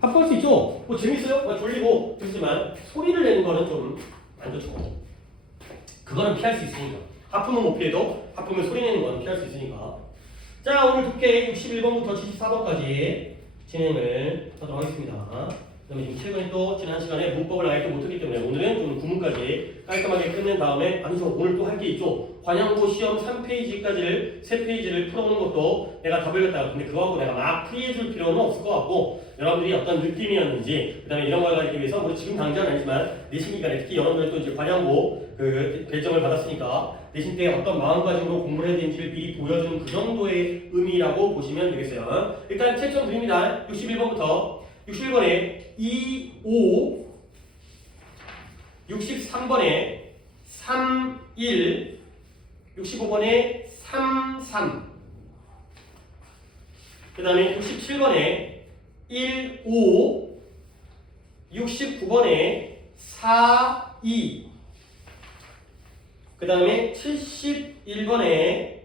합성할 수 있죠? 뭐 재밌어요? 뭐 졸리고 그렇지만 소리를 내는 거는 좀 안 좋죠. 그거는 피할 수 있으니까. 하품은 못 피해도 하품은 소리 내는 거는 피할 수 있으니까. 자, 오늘 두께 61번부터 74번까지 진행을 하도록 하겠습니다. 그 다음에 지금 최근에 또 지난 시간에 문법을 아예 또 못했기 때문에 오늘은 좀 구문까지 깔끔하게 끝낸 다음에 아니죠, 오늘 또 할 게 있죠. 관양고 시험 3페이지까지를 3페이지를 풀어오는 것도 내가 답을 갖다가 근데 그거하고 내가 막 풀이해줄 필요는 없을 것 같고 여러분들이 어떤 느낌이었는지 그 다음에 이런 걸 가리기 위해서 뭐 지금 당장은 아니지만 내신 기간에 특히 여러분들이 또 이제 관양고 그 결정을 받았으니까 내신 때 어떤 마음가짐으로 공부를 해야 되는지를 미리 보여주는 그 정도의 의미라고 보시면 되겠어요. 일단 채점 드립니다. 61번부터 61번에 2, 5 63번에 3, 1 65번에 3, 3 그 다음에 67번에 1, 5 69번에 4, 2 그 다음에 71번에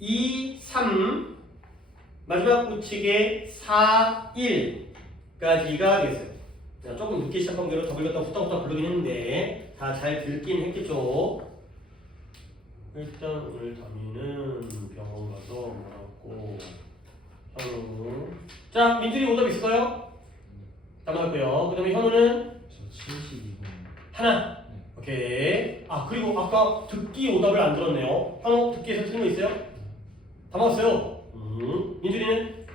2, 3 마지막 우측에 4, 1까지가 되겠어요. 자, 조금 늦게 시작한 대로 더블 갖다 후딱후딱 부르긴 했는데 다 잘 듣긴 했겠죠. 일단 오늘 담임은 병원 가서 뭐라고 현우. 자, 민준이 오답 있을까요? 다 맞았고요. 그 다음에 현우는? 저 72번. 하나. 네. 오케이. 아, 그리고 아까 듣기 오답을 안 들었네요. 현우 듣기에서 틀린 거 있어요? 다 맞았어요. 민준이는?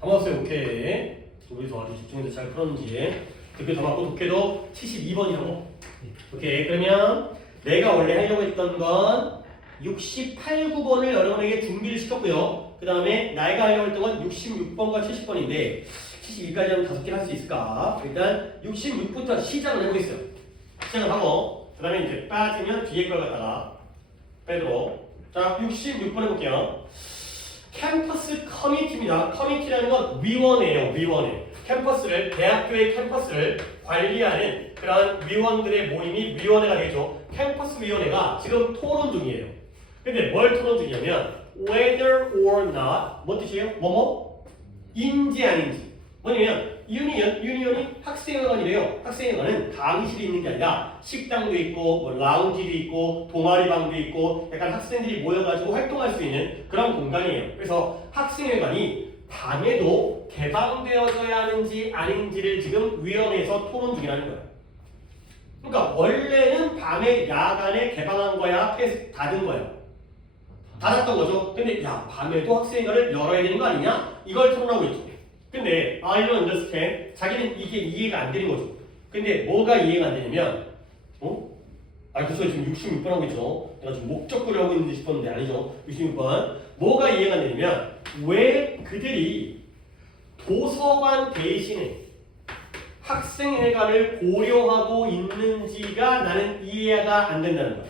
다 맞았어요. 오케이. 우리도 아주 집중해서 잘 풀었는지. 듣기 다 맞고 독해도 72번이라고. 오케이. 그러면 내가 원래 하려고 했던 건 68, 9번을 여러분에게 준비를 시켰고요. 그 다음에 내가 하려고 했던 건 66번과 70번인데 71까지 하면 5개 할 수 있을까? 일단 66부터 시작을 해보겠어요. 시작을 하고 그 다음에 이제 빠지면 뒤에 걸 갖다가 빼도록. 자, 66번 해볼게요. 캠퍼스 커미티입니다. 커미티라는 건 위원회예요. 위원회. 캠퍼스를, 대학교의 캠퍼스를 관리하는 그런 위원들의 모임이 위원회가 되죠. 캠퍼스 위원회가 지금 토론 중이에요. 근데 뭘 토론 중이냐면 whether or not 뭐 뜻이에요? 뭐뭐? 인지 아닌지. 뭐냐면 유니언이 학생회관이래요. 학생회관은 강의실이 있는 게 아니라 식당도 있고 뭐 라운지도 있고 동아리방도 있고 약간 학생들이 모여가지고 활동할 수 있는 그런 공간이에요. 그래서 학생회관이 밤에도 개방되어져야 하는지 아닌지를 지금 위원회에서 토론 중이라는 거예요. 그러니까 원래는 밤에 야간에 개방한 거야? 닫은 거예요? 닫았던 거죠. 근데 야, 밤에도 학생회관을 열어야 되는 거 아니냐? 이걸 토론하고 있죠. 근데 I don't understand. 자기는 이게 이해가 안 되는 거죠. 근데 뭐가 이해가 안 되냐면 그래서 지금 66번 하고 있죠. 내가 지금 목적구를 하고 있는지 싶었는데 아니죠. 66번. 뭐가 이해가 안 되냐면 왜 그들이 도서관 대신에 학생회관을 고려하고 있는지가 나는 이해가 안 된다는 거야.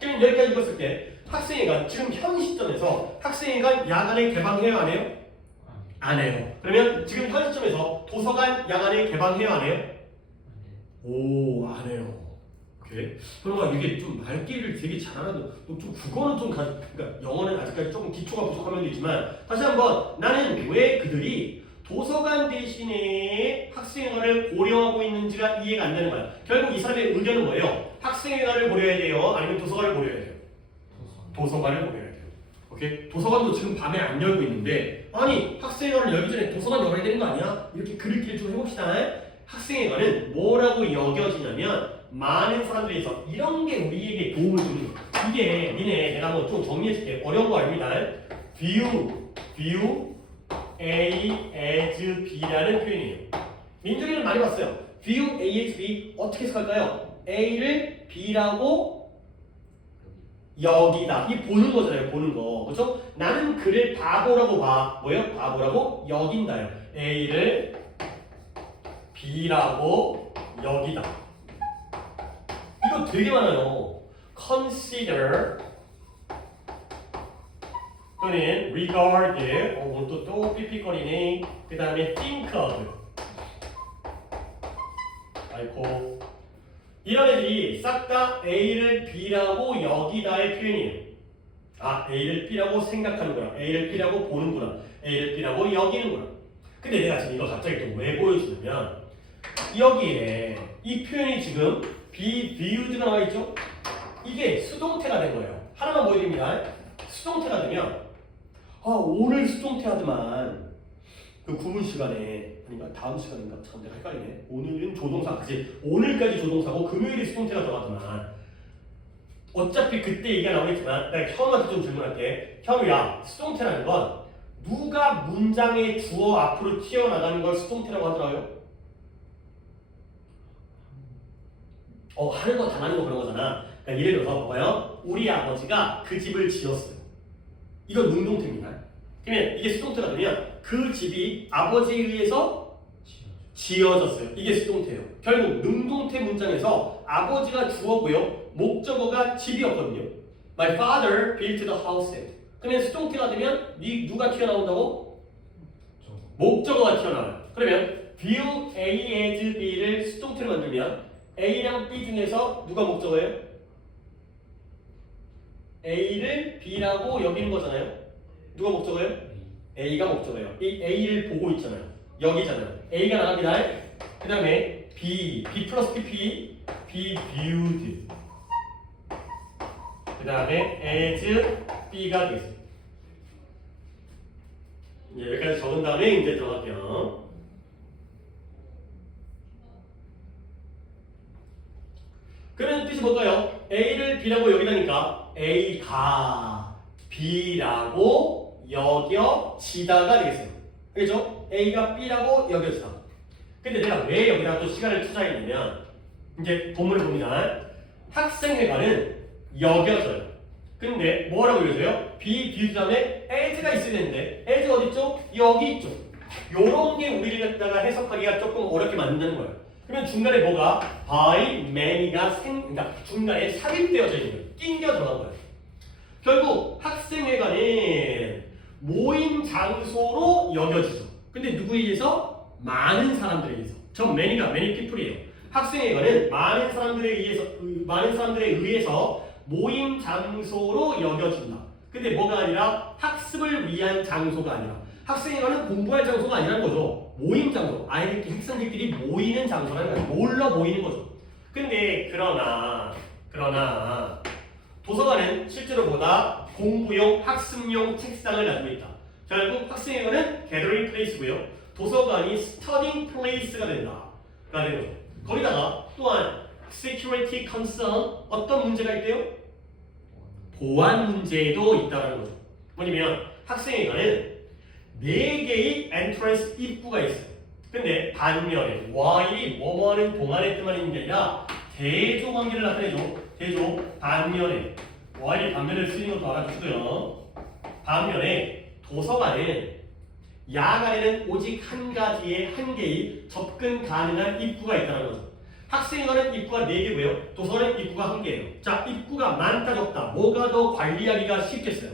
그럼 여기까지 읽었을 때 학생회관 지금 현 시점에서 학생회관 야간에 개방해요 안 해요? 안 해요. 그러면 지금 현 시점에서 도서관 야간에 개방해요 안 해요? 오, 안 해요. 오케이. 그러면 이게 좀 말귀를 되게 잘하는 좀 국어는 좀 그러니까 영어는 아직까지 조금 기초가 부족한 면도 있지만 다시 한번 나는 왜 그들이 도서관 대신에 학생회관을 고려하고 있는지가 이해가 안 되는 거야. 결국 이 사람의 의견은 뭐예요? 학생회관을 고려해야 돼요? 아니면 도서관을 고려해야 돼요? 도서관을 고려해야 돼요. 오케이? 도서관도 지금 밤에 안 열고 있는데 아니 학생회관을 열기 전에 도서관 열어야 되는 거 아니야? 이렇게 그렇게 좀 해봅시다. 학생회관은 뭐라고 여겨지냐면 많은 사람들에서 이런 게 우리에게 도움을 주는 거야. 이게 니네 내가 뭐 좀 정리해줄게. 어려운 거 아닙니다. view A as B라는 표현이에요. 민준이는 많이 봤어요. view A as B 어떻게 해석할까요? A를 B라고 여기다. 이 보는 거잖아요. 보는 거. 그렇죠? 나는 그를 바보라고 봐. 뭐예요? 바보라고 여긴다요. A를 B라고 여기다. 이거 되게 많아요. consider 또는 regard 오늘 또 삐삐거리네. 그 다음에 think of 아이고 이런 애들이 싹 다 A를 B라고 여기다의 표현이에요. 아, A를 B라고 생각하는구나. A를 B라고 보는구나. A를 B라고 여기는구나. 근데 내가 지금 이거 갑자기 또 왜 보여주냐면 여기에 이 표현이 지금 be viewed가 나와 있죠? 이게 수동태가 된 거예요. 하나만 보여드립니다. 수동태가 되면 오늘 수동태 하더만 그 구분 시간에 아닌가 다음 시간인가 참 내가 헷갈리네. 오늘은 조동사 그치? 오늘까지 조동사고 금요일에 수동태가 들어가더만 어차피 그때 얘기가 나오겠지만 내가 현우한테 좀 질문할게. 현우야 수동태라는 건 누가 문장의 주어 앞으로 튀어나가는 걸 수동태라고 하더라고요. 하는 거 당하는 거 그런 거잖아. 그러니까 예를 들어서 봐봐요. 우리 아버지가 그 집을 지었어요. 이건 능동태입니다. 그러면 이게 수동태가 되면 그 집이 아버지에 의해서 지어졌어요. 이게 수동태예요. 결국 능동태 문장에서 아버지가 주어고요. 목적어가 집이었거든요. My father built the house. 그러면 수동태가 되면 누가 튀어나온다고? 목적어가 튀어나와요. 그러면 view A as B를 수동태로 만들면 A랑 B 중에서 누가 목적어예요? A를 B라고 여기는 거잖아요. 누가 목적어예요? A가 목적어예요. 이 A를 보고 있잖아요. 여기잖아요. A가 나갑니다. 그 다음에 B 플러스 PP, be viewed. 그 다음에 as B가 되겠습니다. 여기까지 적은 다음에 이제 들어갈게요. 그러면 뜻이 뭘까요? A를 B라고 여기다니까 A가 B라고 여겨지다가 되겠어요. 그렇죠? A가 B라고 여겨지다. 근데 내가 왜 여기다 또 시간을 투자했냐면 이제 본문을 봅니다. 학생회관은 여겨져요. 근데 뭐라고 여겨져요? be viewed 다음에 as가 있어야 되는데 as 어디 있죠? 여기 있죠. 요런 게 우리를 갖다가 해석하기가 조금 어렵게 만든다는 거예요. 그러면 중간에 뭐가 by many가 그러니까 중간에 삽입되어져 있는 거예요. 낑겨 들어간 거예요. 결국 학생회관은 모임 장소로 여겨지죠. 근데 누구에 의해서? 많은 사람들에 의해서. 전 many가 many people이에요. 학생회관은 많은 사람들에 의해서 모임 장소로 여겨진다. 근데 뭐가 아니라 학습을 위한 장소가 아니라 학생회관은 공부할 장소가 아니라는 거죠. 모임 장소. 아이들 학생들끼리 모이는 장소라는 거예요. 놀러 모이는 거죠. 근데 그러나 도서관은 실제로 보다 공부용 학습용 책상을 가지고 있다. 결국 학생회관은 gathering place고요. 도서관이 studying place가 된다. 가 되는 거죠. 거기다가 또한 security concern 어떤 문제가 있대요? 보안 문제도 있다는 거죠. 뭐냐면 학생회관은 4개의 entrance 입구가 있어요. 근데 반면에 while이 뭐뭐하는 동안의 뜻만 있는 게 아니라 대조 관계를 나타내죠. 대조 반면에 while이 반면을 쓰는 것도 알아두시고요. 반면에 도서관은 야간에는 오직 한 개의 접근 가능한 입구가 있다는 거죠. 학생회관은 입구가 4개고요. 도서관은 입구가 1개예요. 자, 입구가 많다 적다. 뭐가 더 관리하기가 쉽겠어요?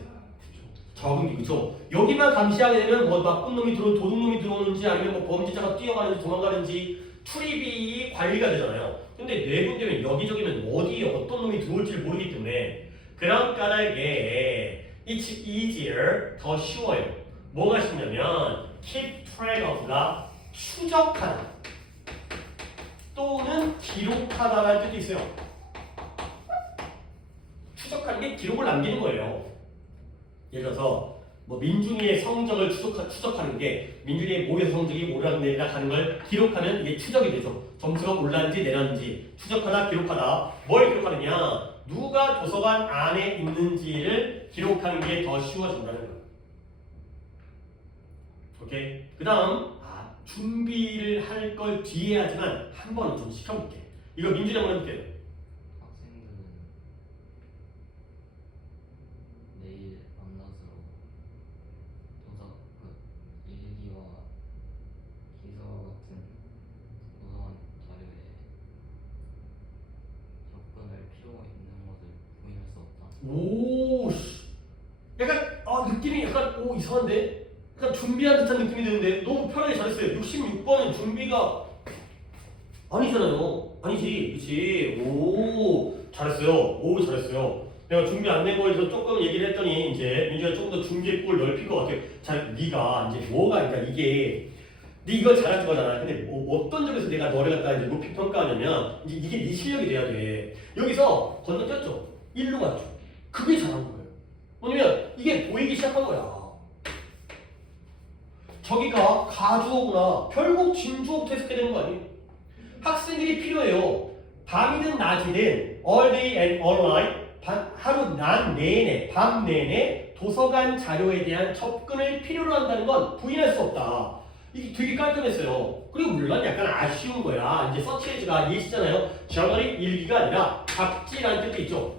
적은 게 그렇죠. 여기만 감시하게 되면 뭐 나쁜 놈이 도둑놈이 들어오는지 아니면 뭐 범죄자가 뛰어가는지 도망가는지 출입이 관리가 되잖아요. 근데 4군데면 여기저기면 어디에 어떤 놈이 들어올지 모르기 때문에 그런 까닭에 it's easier 더 쉬워요. 뭐가 쉽냐면 keep track of가 추적하다 또는 기록하다라는 뜻도 있어요. 추적하는 게 기록을 남기는 거예요. 예를 들어서 뭐 민준이의 성적을 추적하는 게 민준이의 모의 성적이 오르락내리락 하는 걸 기록하면 이게 추적이 되죠. 점수가 올랐는지 내렸는지 추적하다 기록하다. 뭘 기록하느냐? 누가 도서관 안에 있는지를 기록하는 게 더 쉬워진다는 거예요. 오케이? 그 다음 준비를 할 걸 뒤에 하지만 한 번은 좀 시켜볼게. 이거 민준이 한번 해볼게요. 학생들은 내일 만나서 일기와 기서 같은 도서관 자료에 접근할 필요가 있는 것을 부인할 수 없다. 오, 씨. 약간 느낌이 약간 이상한데? 약간 준비한 듯한 느낌이 드는데 너무 편하게 잘했어요. 66번은 준비가 아니잖아요. 아니지, 그렇지. 오, 잘했어요. 오, 잘했어요. 내가 준비 안 된 거에서 조금 얘기를 했더니 이제 민주가 조금 더 준비의 폭을 넓힐 것 같아요. 자, 네가 이제 뭐가 그러니까 이게 네 이걸 잘하는 거잖아. 근데 어떤 점에서 내가 너를 갖다 이제 높이 평가하냐면 이제 이게 네 실력이 돼야 돼. 여기서 건너뛰었죠. 1루 갔죠. 그게 잘한 거예요. 왜냐면 이게 보이기 시작한 거야. 저기가 가주어구나. 결국 진주어부터 해석해야 되는 거 아니에요? 학생들이 필요해요. 밤이든 낮이든 all day and all night 하루 낮 내내 밤 내내 도서관 자료에 대한 접근을 필요로 한다는 건 부인할 수 없다. 이게 되게 깔끔했어요. 그리고 물론 약간 아쉬운 거야. 이제 서치에즈가 이해시잖아요. 저널이 일기가 아니라 잡지라는 뜻도 있죠.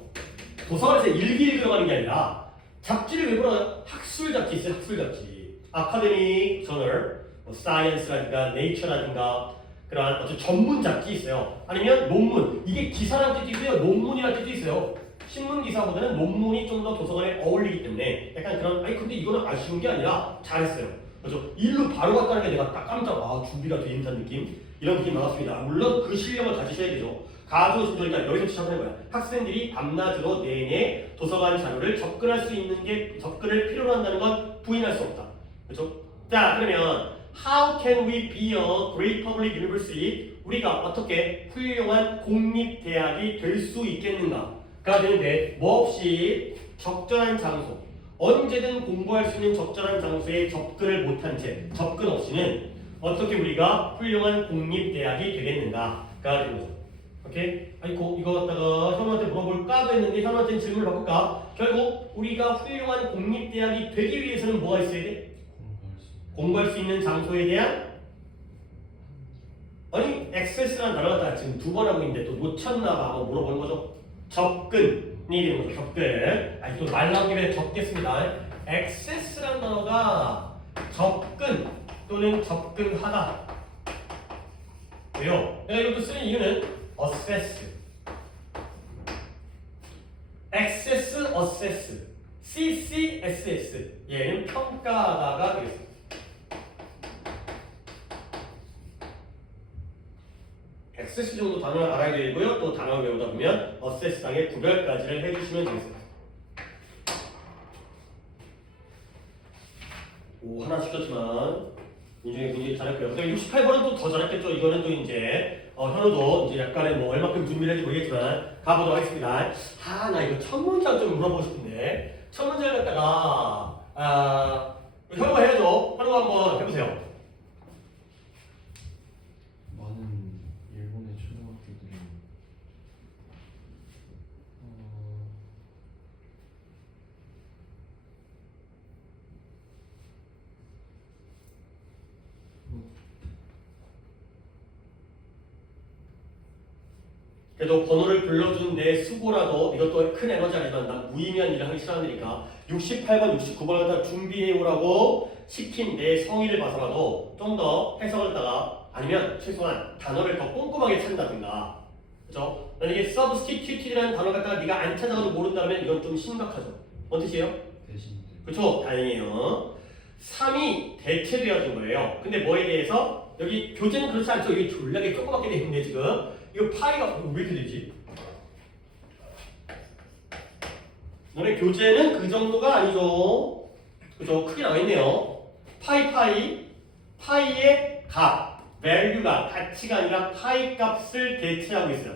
도서관에서 일기 읽으러 가는 게 아니라 잡지를 왜 보러 학술 잡지 있어요. 학술 잡지. 아카데믹 저널, 뭐 사이언스라든가 네이처라든가 그런 어떤 전문 잡지 있어요. 아니면 논문. 이게 기사라는 뜻도 있고요. 논문이라는 뜻도 있어요. 신문 기사보다는 논문이 좀 더 도서관에 어울리기 때문에 약간 그런 아니 근데 이거는 아쉬운 게 아니라 잘했어요. 그렇죠? 일로 바로 갔다는 게 내가 딱 깜짝 준비가 돼 있는 느낌 이런 느낌 나왔습니다. 물론 그 실력을 가지셔야 되죠. 가도 그러니까 여기서 시작하는 거야. 학생들이 밤낮으로 내내 도서관 자료를 접근할 수 있는 게 접근을 필요로 한다는 건 부인할 수 없다. 그렇죠? 자 그러면 How can we be a great public university? 우리가 어떻게 훌륭한 공립대학이 될 수 있겠는가가 되는데 뭐 없이 적절한 장소 언제든 공부할 수 있는 적절한 장소에 접근을 못한 채 접근 없이는 어떻게 우리가 훌륭한 공립대학이 되겠는가가 되는 거죠. 오케이? 아이고 이거 갖다가 현우한테 물어볼까 했는데 현우한테는 질문을 바꿀까? 결국 우리가 훌륭한 공립대학이 되기 위해서는 뭐가 있어야 돼? 공부할 수 있는 장소에 대한 아니 액세스라는 단어가 다 지금 두 번 하고 있는데 또 놓쳤나봐 한번 물어보는 거죠. 접근이 되는 거죠. 접근. 아니 또 말 나온 김에 적겠습니다. 액세스라는 단어가 접근 또는 접근하다. 왜요? 내가 이것도 쓰는 이유는 assess, access, assess, CCSS 얘는 평가하다가 되겠습니다. 액세스 정도 단어를 알아야 되고요. 또 단어를 외우다 보면 어세스상의 구별까지를 해주시면 되겠습니다. 오 하나 시켰지만 민중이 굉장히 잘했고요. 68번은 또 더 잘했겠죠. 이거는 또 이제 현우도 이제 약간의 뭐 얼마큼 준비를 할지 모르겠지만 가보도록 하겠습니다. 나 이거 첫 문장 좀 물어보고 싶은데 첫 문장을 갖다가 현우가 해야죠. 현우가 한번 해보세요. 일본의 초등학교들이 그래도 번호를 불러준 내 수고라도 이것도 큰 에너지 아니지만 난 무의미한 일을 하기 싫어하니까 68번, 69번을 갖다 준비해오라고 시킨 내 성의를 봐서라도 좀 더 해석을 했다가 아니면 최소한 단어를 더 꼼꼼하게 찾는다든가 그죠? 만약에 substitute라는 단어 갖다가 네가 안 찾아가도 모른다면 이건 좀 심각하죠. 뭔 뜻이에요? 대신들. 그쵸? 다행이에요. 3이 대체되어진 거예요. 근데 뭐에 대해서? 여기 교재는 그렇지 않죠? 이게 졸라게 조그맣게 돼 있는데 지금 이거 파이가 왜 이렇게 되지? 너네 교재는 그 정도가 아니죠. 그죠? 크게 나와 있네요. 파이의 값, value가 가치가 아니라 파이 값을 대체하고 있어요.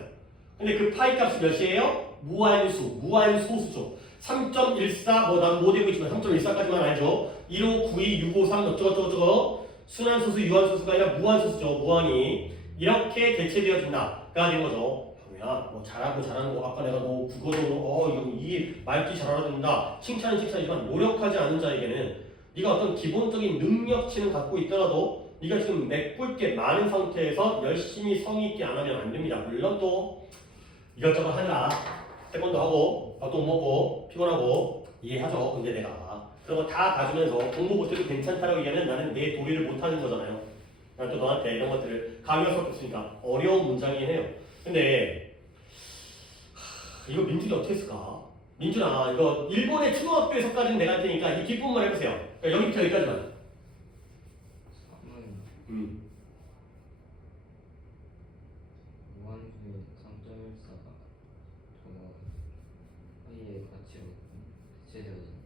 근데 그 파이 값이 몇이에요? 무한소수죠. 3.14 난 못 외우고 있지만 3.14까지만 알죠. 15, 92, 653 어쩌고저쩌고 순환소수, 유한소수가 아니라 무한소수죠. 무한이 이렇게 대체되어진다가 된 거죠. 형이야 뭐 잘하는 거 아까 내가 뭐 국어적으로 이거 이 말귀 잘 알아듣는다 칭찬은 칭찬이지만 노력하지 않은 자에게는 네가 어떤 기본적인 능력치는 갖고 있더라도 네가 지금 메꿀 게 많은 상태에서 열심히 성의 있게 안 하면 안 됩니다. 물론 또 이것저것 하느라 태권도 하고 밥도 못 먹고 피곤하고 이해하죠. 근데 내가 그런 거 다 봐주면서 공부 못해도 괜찮다라고 얘기하면 나는 내 도리를 못하는 거잖아요. 난 또 너한테 이런 것들을 강요할 수 없으니까 어려운 문장이긴 해요. 근데 이거 민준이 어떻게 했을까? 민준아 이거 일본의 초등학교에서까지는 내가 할 테니까 이 뒷부분만 해보세요. 그러니까 여기부터 여기까지만. 3은 무한수의 3.14가 파이의 가치로 대체되어진다.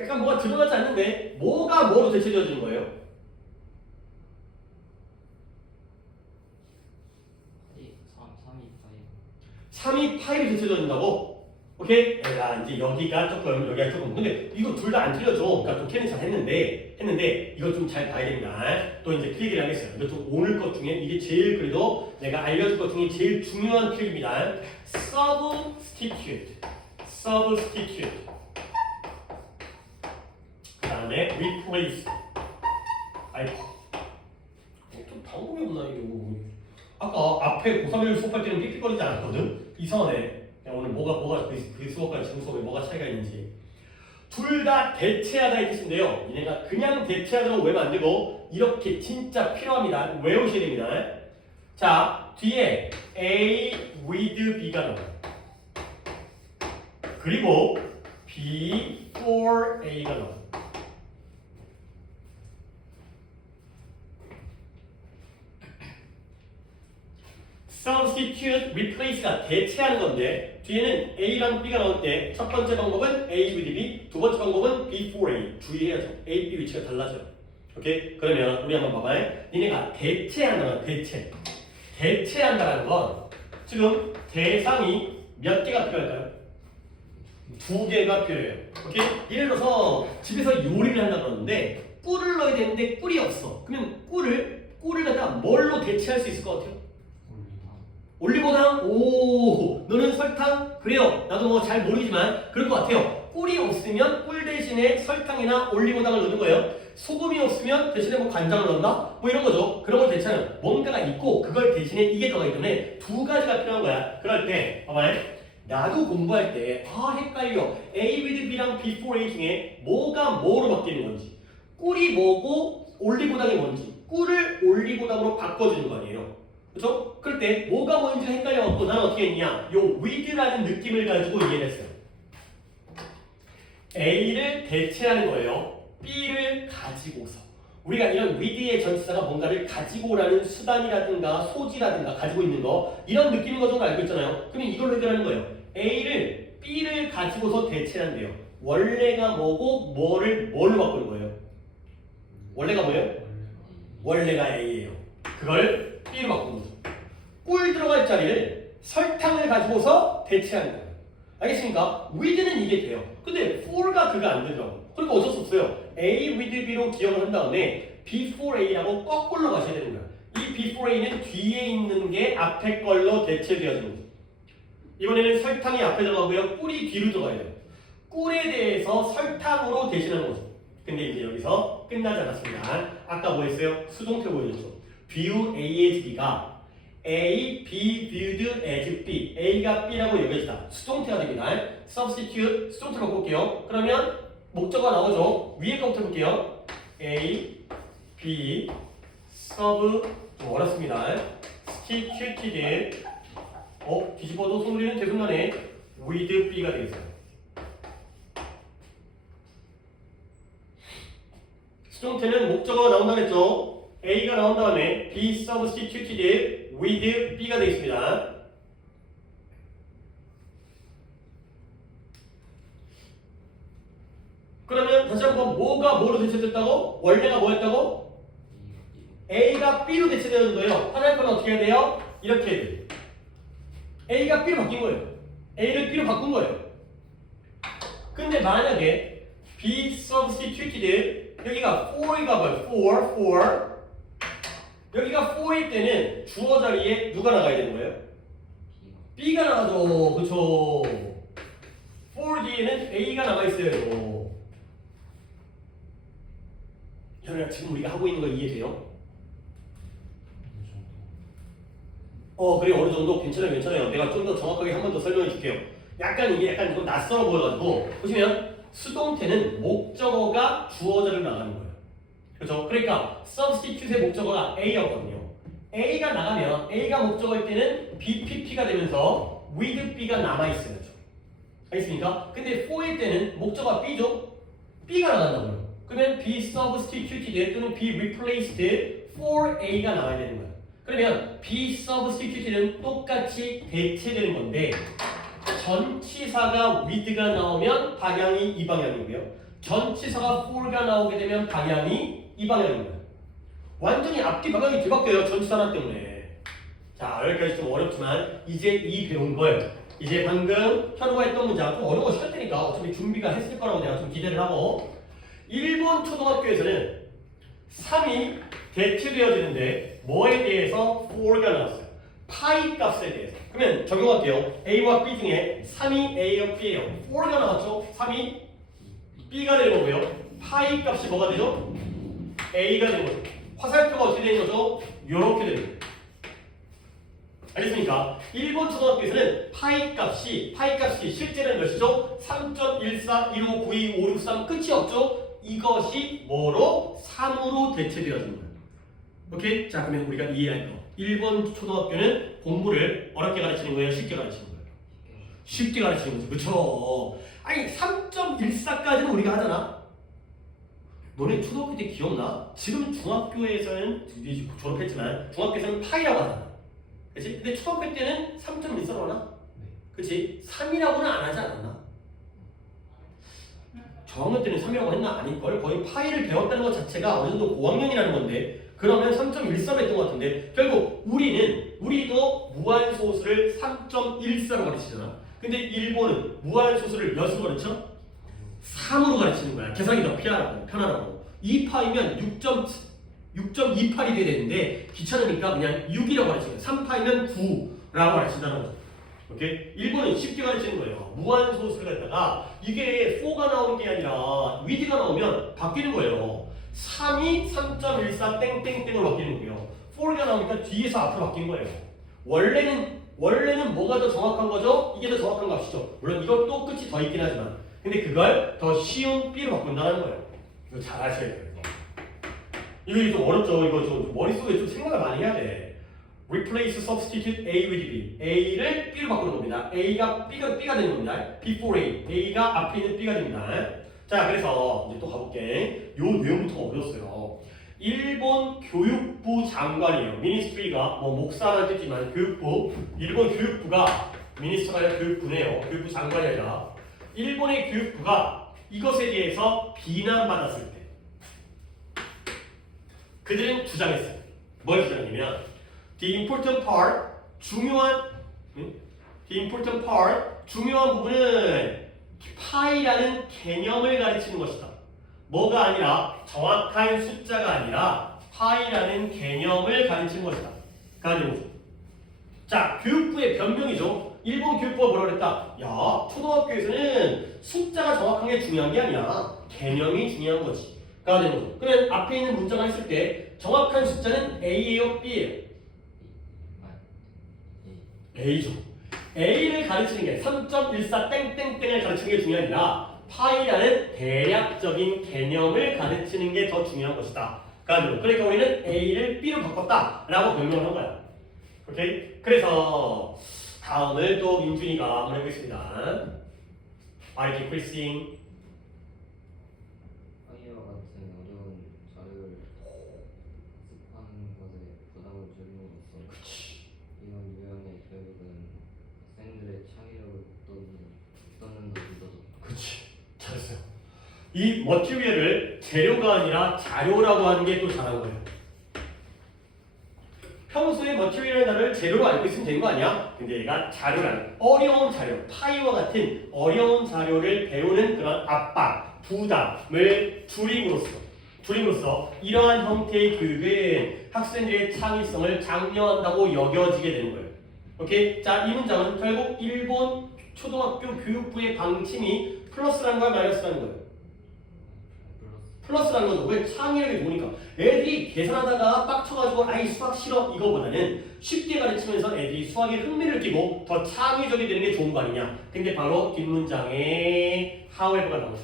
약간 뭐가 드러나지 않는데 뭐가 뭐로 대체되어지는 거예요? 3이 5이 대체되어야 된다고? 오케이? 야, 이제 여기가 조금. 근데 이거 둘 다 안 틀려줘. 그러니까 또 캐는 잘 했는데, 이거 좀 잘 봐야 됩니다. 또 이제 필기를 하겠어요. 이거 좀 오늘 것 중에 이게 제일 그래도 내가 알려줄 것 중에 제일 중요한 필기입니다. substitute. 그 다음에 replace. 아이고. 좀 방법이 없나, 이거. 아까 앞에 고3일 수업할 때는 삑삑거리지 않았거든? 이상하네. 오늘 뭐가 그 수업과 지금 수업에 뭐가 차이가 있는지. 둘 다 대체하다 이 뜻인데요. 얘네가 그냥 대체하다고 외우면 안 되고 이렇게 진짜 필요합니다. 외우셔야 됩니다. 자, 뒤에 A with B가 나와요. 그리고 B for A가 나와요. substitute, replace가 대체하는 건데 뒤에는 A랑 B가 나올 때 첫 번째 방법은 A with B, 두 번째 방법은 B for A. 주의해야죠. A, B 위치가 달라져요. 오케이? 그러면 우리 한번 봐봐요. 니네가 대체한다는 대체한다는 건 지금 대상이 몇 개가 필요할까요? 2개가 필요해요. 오케이? 예를 들어서 집에서 요리를 한다 그러는데 꿀을 넣어야 되는데 꿀이 없어. 그러면 꿀을 갖다가 뭘로 대체할 수 있을 것 같아요? 올리고당? 오, 너는 설탕? 그래요. 나도 뭐 잘 모르지만 그럴 것 같아요. 꿀이 없으면 꿀 대신에 설탕이나 올리고당을 넣는 거예요. 소금이 없으면 대신에 뭐 간장을 넣나? 뭐 이런 거죠. 그런 걸 대체하는 뭔가가 있고 그걸 대신에 이게 들어가기 때문에 두 가지가 필요한 거야. 그럴 때 봐봐요. 나도 공부할 때 헷갈려. A with B랑 B for A 중에 뭐가 뭐로 바뀌는 건지, 꿀이 뭐고 올리고당이 뭔지, 꿀을 올리고당으로 바꿔주는 거 아니에요. 그렇죠? 그럴 때 뭐가 뭔지 헷갈려갖고 나는 어떻게 했냐? 요 with라는 느낌을 가지고 이해를 했어요. A를 대체하는 거예요. B를 가지고서. 우리가 이런 with의 전치사가 뭔가를 가지고 오라는 수단이라든가 소지라든가 가지고 있는 거 이런 느낌인 거 정도 알고 있잖아요. 그러면 이걸로 해결하는 거예요. A를 B를 가지고서 대체한대요. 원래가 뭐고 뭘로 바꾸는 거예요? 원래가 뭐예요? 원래가 A예요. 그걸 B로 바꾸는 거죠. 꿀 들어갈 자리를 설탕을 가지고서 대체하는 거예요. 알겠습니까? with는 이게 돼요. 근데 for가 그가 안 되더라고요. 그러니까 어쩔 수 없어요. A with B로 기억을 한 다음에 B for A라고 거꾸로 가셔야 되는 거예요. 이 B for A는 뒤에 있는 게 앞에 걸로 대체되어지는 거죠. 이번에는 설탕이 앞에 들어가고요. 꿀이 뒤로 들어가야 돼요. 꿀에 대해서 설탕으로 대신하는 거죠. 근데 이제 여기서 끝나지 않았습니다. 아까 뭐 했어요? 수동태 보여줬죠. view A as B가 A, B viewed as B. A가 B라고 여겨지다. 수동태가 됩니다. substitute, 수동태로 바꿀게요. 그러면 목적어가 나오죠. 위에 거부터 볼게요. A, B, sub, 좀 어렵습니다. substituted, 뒤집어도 소리는 대순간에 with B가 되겠어요. 수동태는 목적어가 나온다 그랬죠. A가 나온 다음에 B substituted with B가 되겠습니다. 그러면 다시 한번 뭐가 뭐로 대체됐다고? 원래가 뭐였다고? A가 B로 대체되는 거예요. 하나의 건 어떻게 해야 돼요? 이렇게 해야 돼요. A가 B로 바뀐 거예요. A를 B로 바꾼 거예요. 근데 만약에 B substituted 여기가 for이가 뭐예요? for 여기가 for일 때는 주어 자리에 누가 나가야 되는 거예요? B가 나가죠. 그쵸? for 뒤에는 A가 나가 있어요. 현우야 지금 우리가 하고 있는 거 이해돼요? 그래 어느 정도 괜찮아요. 내가 좀 더 정확하게 한 번 더 설명해 줄게요. 이게 약간 좀 낯설어 보여가지고 보시면 수동태는 목적어가 주어 자리로 나가는 거예요. 그렇죠? 그러니까 substitute의 목적어가 A였거든요. A가 나가면 A가 목적어일 때는 BPP가 되면서 with B가 남아있어야죠. 알겠습니까? 근데 for일 때는 목적어가 B죠? B가 나간다고요. 그러면 B substituted 또는 B replaced for A가 나와야 되는 거예요. 그러면 B substituted는 똑같이 대체되는 건데 전치사가 with가 나오면 방향이 이 방향이고요. 전치사가 for가 나오게 되면 방향이 이 방향입니다. 완전히 앞뒤 방향이 뒤바뀌어요. 전치사 하나 때문에. 자, 여기까지 좀 어렵지만 이제 이 배운 걸 이제 방금 현우가 했던 문장 좀 어려운 거 시킬 테니까 어차피 준비가 했을 거라고 내가 좀 기대를 하고 일본 초등학교에서는 3이 대체되어지는데 뭐에 대해서 4가 나왔어요? 파이 값에 대해서. 그러면 적용할게요. A와 B 중에 3이 A와 B예요. 4가 나왔죠? 3이 B가 되는 거고요. 파이 값이 뭐가 되죠? A가 되는 거죠. 화살표가 어떻게 되는 거죠? 요렇게 되는 거예요. 알겠습니까? 일본 초등학교에서는 파이 값이 실제는 몇이죠? 3.14159256 끝이 없죠? 이것이 뭐로? 3으로 대체되어지는 거예요. 오케이? 자, 그러면 우리가 이해할 거. 일본 초등학교는 공부를 어렵게 가르치는 거예요? 쉽게 가르치는 거예요? 쉽게 가르치는 거죠. 그쵸? 아니 3.14까지는 우리가 하잖아. 너네 초등학교 때 기억나? 지금 중학교에서는 졸업했지만 중학교에서는 파이라고 하잖아. 그치? 근데 초등학교 때는 3.14라고 하나? 그치? 3이라고는 안 하지 않았나? 저학년 때는 3이라고 했나? 아닐걸? 거의 파이를 배웠다는 것 자체가 어느 정도 고학년이라는 건데 그러면 3.14로 했던 것 같은데 결국 우리도 무한소수를 3.14로 가르치잖아. 근데 일본은 무한소수를 몇으로 가르쳐? 3으로 가르치는 거야. 계산이 더 편하라고. 2파이면 6.28이 돼야 되는데 귀찮으니까 그냥 6이라고 가르치는 거야. 3파이면 9라고 가르친다는 거죠. 오케이? 일본은 쉽게 가르치는 거예요. 무한소수를 갖다가 이게 4가 나오는 게 아니라 위드가 나오면 바뀌는 거예요. 3이 3.14 땡땡땡으로 바뀌는 거고요. 4가 나오니까 뒤에서 앞으로 바뀐 거예요. 원래는 뭐가 더 정확한 거죠? 이게 더 정확한 값이죠. 물론 이것도 끝이 더 있긴 하지만 근데 그걸 더 쉬운 B로 바꾼다는 거예요. 이거 잘 아셔야 돼요. 이거 좀 어렵죠? 이거 좀 머릿속에 좀 생각을 많이 해야 돼. Replace, substitute A with B. A를 B로 바꾸는 겁니다. B가 되는 겁니다. before A. A가 앞에 있는 B가 됩니다. 자, 그래서 이제 또 가볼게. 요 내용부터 어려웠어요. 일본 교육부 장관이에요. 미니스트리가 뭐 목사라는 뜻이지만 교육부. 일본 교육부가 미니스터가 아니라 교육부네요. 교육부 장관이 아니라 일본의 교육부가 이것에 대해서 비난받았을 때 그들은 주장했어요. 뭘 주장했냐면 the important part 중요한 부분은 파이라는 개념을 가르치는 것이다. 뭐가 아니라 정확한 숫자가 아니라 파이라는 개념을 가르치는 것이다. 가지고 자, 교육부의 변명이죠. 일본 교육부가 뭐라 그랬다? 야, 초등학교에서는 숫자가 정확한 게 중요한 게 아니야. 개념이 중요한 거지. 가 되는 거죠. 그러면 앞에 있는 문장을 했을 때 정확한 숫자는 A예요, B예요? A죠. A를 가르치는 게 3.14 땡땡땡을 가르치는 게 중요한 게 아니라 파이라는 대략적인 개념을 가르치는 게 더 중요한 것이다. 그러니까 우리는 A를 B로 바꿨다라고 변명을 한 거야. 오케이? 그래서 다음을 또 민준이가 한번 해보겠습니다. Are you decreasing? 파이어 같은 어려운 자료를 학습하는 것에 부담을 줄임으로써 이런 유형의 교육은 학생들의 창의력을 북돋는 데 있어서 그치. 잘했어요. 이 머티리얼을 재료가 아니라 자료라고 하는 게 또 잘한 거예요. 평소에 머티리얼이라는 단어를 재료로 알고 있으면 되는 거 아니야? 근데 얘가 자료라는 어려운 자료, 파이와 같은 어려운 자료를 배우는 그런 압박, 부담을 줄임으로써 이러한 형태의 교육은 학생들의 창의성을 장려한다고 여겨지게 되는 거예요. 오케이? 자, 이 문장은 결국 일본 초등학교 교육부의 방침이 플러스라는 거야, 마이너스라는 거예요? 플러스라는 거죠. 왜? 창의력이 좋으니까. 애들이 계산하다가 빡쳐가지고 아이 수학 싫어 이거보다는 쉽게 가르치면서 애들이 수학에 흥미를 끼고 더 창의적이 되는 게 좋은 거 아니냐. 근데 바로 뒷문장에 however가 나오죠.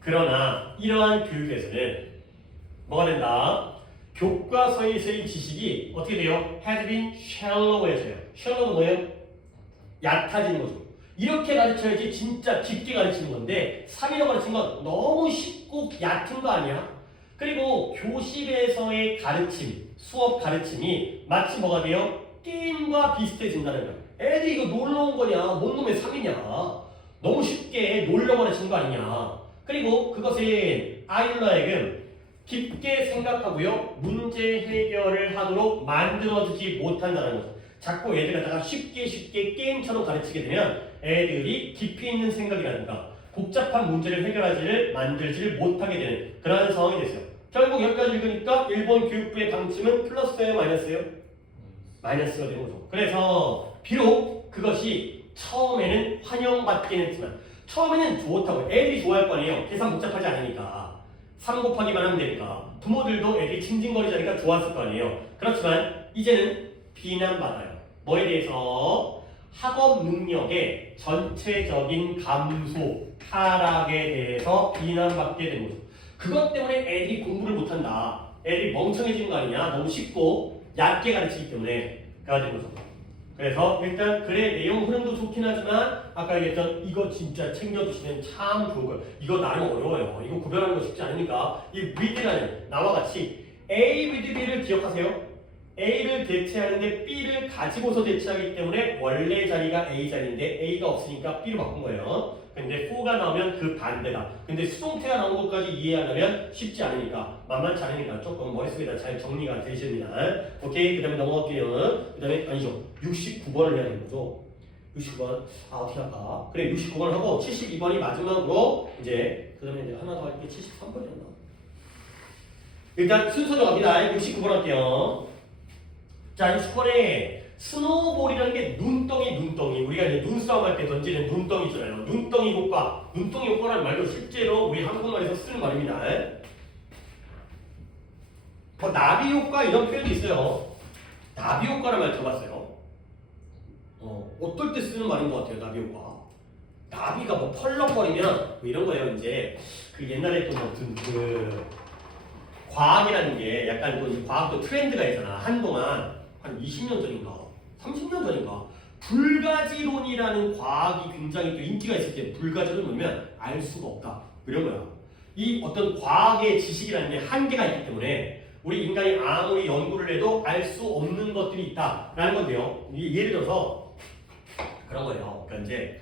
그러나 이러한 교육에서는 뭐가 된다? 교과서에서의 지식이 어떻게 돼요? has been shallow해져요. shallow가 뭐예요? 얕아지는 거죠. 이렇게 가르쳐야지 진짜 깊게 가르치는 건데 3이라고 가르치는 건 너무 쉽고 얕은 거 아니야? 그리고 교실에서의 가르침, 수업 가르침이 마치 뭐가 돼요? 게임과 비슷해진다는 거야. 애들이 이거 놀러 온 거냐? 뭔 놈의 3이냐? 너무 쉽게 놀려고 가르치는 거 아니냐? 그리고 그것은 아이들로 하여금 깊게 생각하고요. 문제 해결을 하도록 만들어주지 못한다는 거죠. 자꾸 애들 갖다가 쉽게 게임처럼 가르치게 되면 애들이 깊이 있는 생각이라든가 복잡한 문제를 해결하지를 만들지를 못하게 되는 그러한 상황이 됐어요. 결국 여기까지 읽으니까 일본 교육부의 방침은 플러스예요, 마이너스예요? 마이너스가 되는 거죠. 그래서 비록 그것이 처음에는 환영받긴 했지만 처음에는 좋다고 애들이 좋아할 거 아니에요. 계산 복잡하지 않으니까 3 곱하기만 하면 되니까 부모들도 애들이 징징거리지 않으니까 좋았을 거 아니에요. 그렇지만 이제는 비난받아요. 뭐에 대해서? 학업 능력의 전체적인 감소, 하락에 대해서 비난받게 되는 거죠. 그것 때문에 애들이 공부를 못한다. 애들이 멍청해지는 거 아니냐. 너무 쉽고 얕게 가르치기 때문에 가 되는 거죠. 그래서 일단 글의 내용 흐름도 좋긴 하지만 아까 얘기했던 이거 진짜 챙겨주시면 참 좋은 거예요. 이거 나름 어려워요. 이거 구별하는 거 쉽지 않으니까 이 with라는 나와 같이 A with B를 기억하세요. A를 대체하는데 B를 가지고서 대체하기 때문에 원래 자리가 A 자리인데 A가 없으니까 B로 바꾼 거예요. 근데 for가 나오면 그 반대다. 근데 수동태가 나온 것까지 이해하려면 쉽지 않으니까 만만치 않으니까 조금 머릿속에다 잘 정리가 되십니다. 오케이, 그 다음에 넘어갈게요. 그 다음에 아니죠, 69번을 해야 되는 거죠. 69번 어떻게 할까? 그래, 69번 하고 72번이 마지막으로 이제 그 다음에 이제 하나 더 할게. 73번이었나? 일단 순서대로 갑니다. 69번 할게요. 자, 69번에 스노우볼이라는 게 눈덩이 우리가 이제 눈싸움 할 때 던지는 눈덩이잖아요. 눈덩이 효과, 눈덩이 효과라는 말도 실제로 우리 한국말에서 쓰는 말입니다. 뭐 나비 효과 이런 표현도 있어요. 나비 효과라는 말 들어봤어요? 어떨 때 쓰는 말인 것 같아요, 나비 효과. 나비가 뭐 펄럭거리면 뭐 이런 거예요. 이제 그 옛날에 또 무슨 그 과학이라는 게 약간 또 과학도 트렌드가 있잖아. 한동안 한 20년 전인가 30년 전인가 불가지론이라는 과학이 굉장히 또 인기가 있을 때 불가지론은 뭐냐면 알 수가 없다 이런 거야. 이 어떤 과학의 지식이라는 게 한계가 있기 때문에 우리 인간이 아무리 연구를 해도 알 수 없는 것들이 있다라는 건데요. 예를 들어서 그런 거예요. 그러니까 이제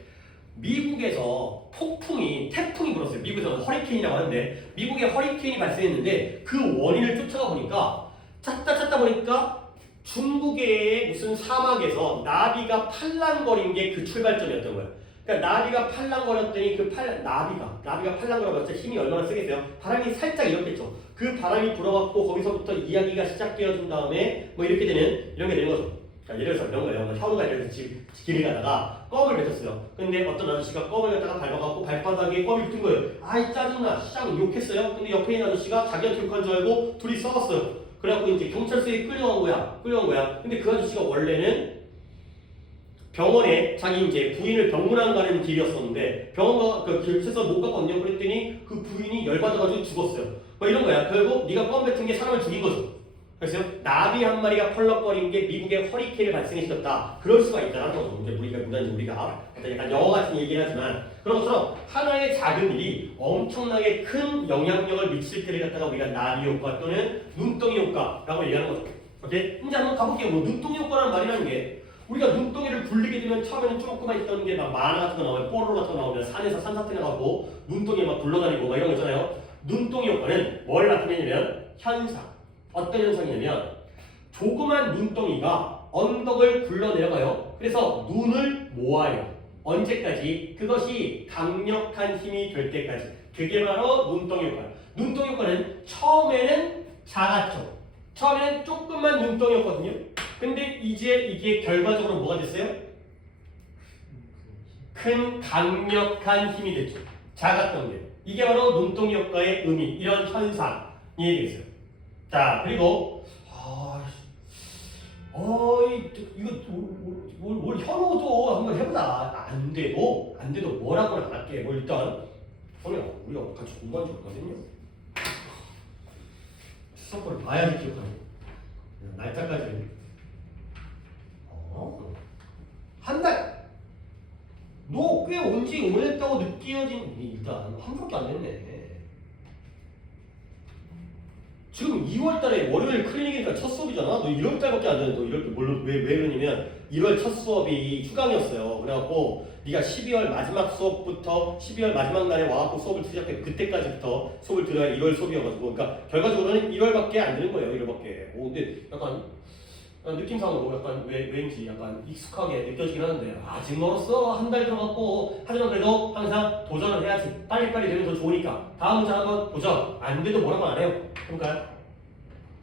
미국에서 태풍이 불었어요. 미국에서는 허리케인이라고 하는데 미국에 허리케인이 발생했는데 그 원인을 쫓아가 보니까 찾다 보니까 중국의 무슨 사막에서 나비가 팔랑거린 게 그 출발점이었던 거예요. 그러니까 나비가 팔랑거렸더니 나비가 팔랑거려봤자 힘이 얼마나 세겠어요? 바람이 살짝 일었겠죠. 그 바람이 불어갖고 거기서부터 이야기가 시작되어진 다음에 뭐 이렇게 되는 이런 게 되는 거죠. 자, 예를 들어서 이런 거예요. 현우가 예를 들어서 길을 가다가 껌을 뱉었어요. 근데 어떤 아저씨가 껌을 갖다가 밟아갖고 발바닥에 껌이 붙은 거예요. 아이 짜증나, 쌍 욕했어요. 근데 옆에 있는 아저씨가 자기한테 욕한 줄 알고 둘이 싸웠어요. 그래갖고 이제 경찰서에 끌려간 거야. 근데 그 아저씨가 원래는 병원에 자기 이제 부인을 병문안 가는 길이었었는데 병원 그 경찰서 못 갔거든요. 그랬더니 그 부인이 열받아가지고 죽었어요. 뭐 이런 거야. 결국 네가 껌 뱉은 게 사람을 죽인 거죠. 그래서 나비 한 마리가 펄럭거린 게 미국에 허리케인을 발생시켰다. 그럴 수가 있다는 거죠. 이제 우리가 어떤 약간 영어 같은 얘기를 하지만 그런 것처럼 하나의 작은 일이 엄청나게 큰 영향력을 미칠 때를 갖다가 우리가 나비 효과 또는 눈덩이 효과라고 얘기하는 거죠. 오케이? 이제 한번 가볼게요. 뭐 눈덩이 효과라는 말이라는 게 우리가 눈덩이를 굴리게 되면 처음에는 조그만 있던 게 막 만화 같은 거 나오면 뽀로로 같은 거 나오면 산에서 산사태 나가고 눈덩이 막 굴러다니고 막 이런 거 있잖아요. 눈덩이 효과는 뭘 나타내냐면 현상. 어떤 현상이냐면 조그만 눈덩이가 언덕을 굴러 내려가요. 그래서 눈을 모아요. 언제까지? 그것이 강력한 힘이 될 때까지. 그게 바로 눈덩이 효과예요. 눈덩이 효과는 처음에는 작았죠. 처음에는 조그만 눈덩이였거든요. 근데 이제 이게 결과적으로 뭐가 됐어요? 큰 강력한 힘이 됐죠. 작았던 게. 이게 바로 눈덩이 효과의 의미, 이런 현상이 되겠어요. 자, 그리고 뭘 현우도 한번 해보자. 안 돼도 뭐라고는 안 할게. 뭐 일단 우리가 같이 공부한 적 없거든요. 수업을 봐야지 기억하는 날짜까지 한 달. 너 꽤 온지 오래됐다고 느껴진 일단 한 달밖에 안 됐네. 지금 2월달에 월요일 클리닉이니까 첫 수업이잖아. 너 1월달밖에 안 되는데 너 이럴 때 물론 왜 그러냐면 1월 첫 수업이 휴강이었어요. 그래갖고 네가 12월 마지막 수업부터 12월 마지막 날에 와갖고 수업을 시작해 그때까지부터 수업을 들어야 1월 수업이어가지고 그러니까 결과적으로는 1월밖에 안 되는 거예요. 1월밖에. 근데 약간 느낌상으로 약간 왠지 약간 익숙하게 느껴지긴 하는데 아직 멀었어. 한 달 들어갔고 하지만 그래도 항상 도전을 해야지. 빨리빨리 되면 더 좋으니까 다음 문제 한번 도전. 안 돼도 뭐라고 안 해요. 그러니까요.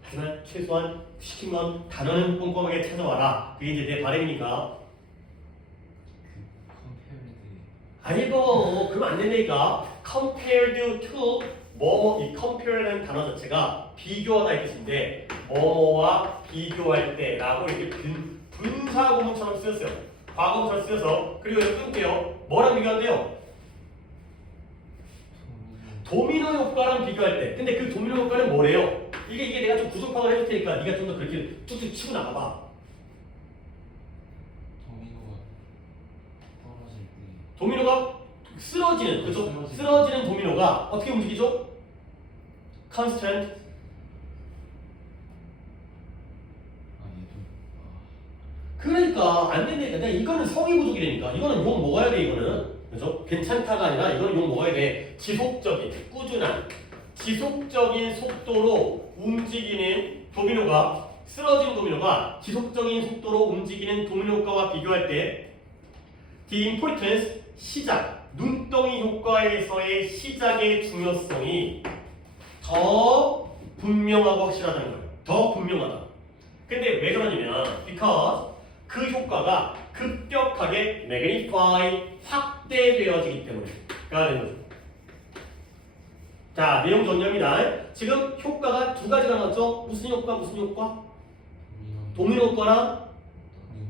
하지만 최소한 시킨 건 단어는 꼼꼼하게 찾아와라. 그게 이제 내 바람이니까. 아이고 그러면 안 된다니까. compared to 이 compare라는 단어 자체가 비교하다 이 뜻인데 뭐와 비교할 때라고 이렇게 분사구문처럼 쓰였어요. 과거문처럼 쓰여서 그리고 여기 끊을게요. 뭐랑 비교한대요? 도미노 효과랑 비교할 때. 근데 그 도미노 효과는 뭐래요? 이게 내가 좀 구조파악을 해줄 테니까 네가 좀 더 그렇게 쭉쭉 치고 나가봐. 도미노가 쓰러지는 그죠? 쓰러지는 도미노가 어떻게 움직이죠? constant. 그러니까 안 된다니까. 내가 이거는 성의 부족이라니까. 이거는 욕 먹어야 돼. 이거는 그죠? 괜찮다가 아니라 이거는 욕 먹어야 돼. 지속적인 꾸준한 지속적인 속도로 움직이는 도미노가 쓰러진 도미노가 지속적인 속도로 움직이는 도미노 효과와 비교할 때 the importance 시작 눈덩이 효과에서의 시작의 중요성이 더 분명하고 확실하다는 거예요. 더 분명하다. 근데 왜 그러냐면 because 그 효과가 급격하게 magnify 확대되어지기 때문에가 되는 거죠. 자, 내용 정리합니다. 지금 효과가 두 가지가 나왔죠. 무슨 효과? 무슨 효과? 도미노 효과랑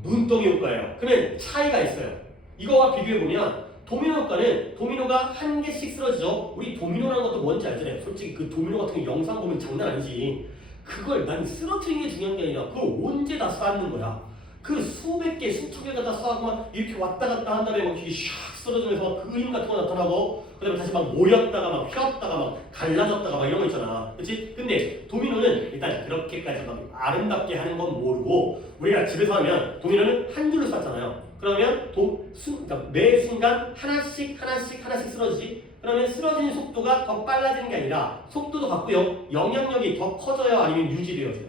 눈덩이 효과예요. 그러면 차이가 있어요. 이거와 비교해보면 도미노 효과는 도미노가 한 개씩 쓰러지죠. 우리 도미노라는 것도 뭔지 알잖아요. 솔직히 그 도미노 같은 거 영상 보면 장난 아니지. 그걸 난 쓰러뜨리는 게 중요한 게 아니라 그걸 언제 다 쌓는 거야. 그 수백 개, 수천 개가 다 쌓고 막 이렇게 왔다 갔다 한 다음에 막 이게 샥 쓰러지면서 막 그림 같은 거 나타나고 그 다음에 다시 막 모였다가 막 휘었다가 막 갈라졌다가 막 이런 거 있잖아. 그치? 근데 도미노는 일단 그렇게까지 막 아름답게 하는 건 모르고 우리가 집에서 하면 도미노는 한 줄로 쌓잖아요. 그러면 그러니까 매 순간 하나씩 쓰러지지. 그러면 쓰러지는 속도가 더 빨라지는 게 아니라 속도도 같고요. 영향력이 더 커져요? 아니면 유지되어져요?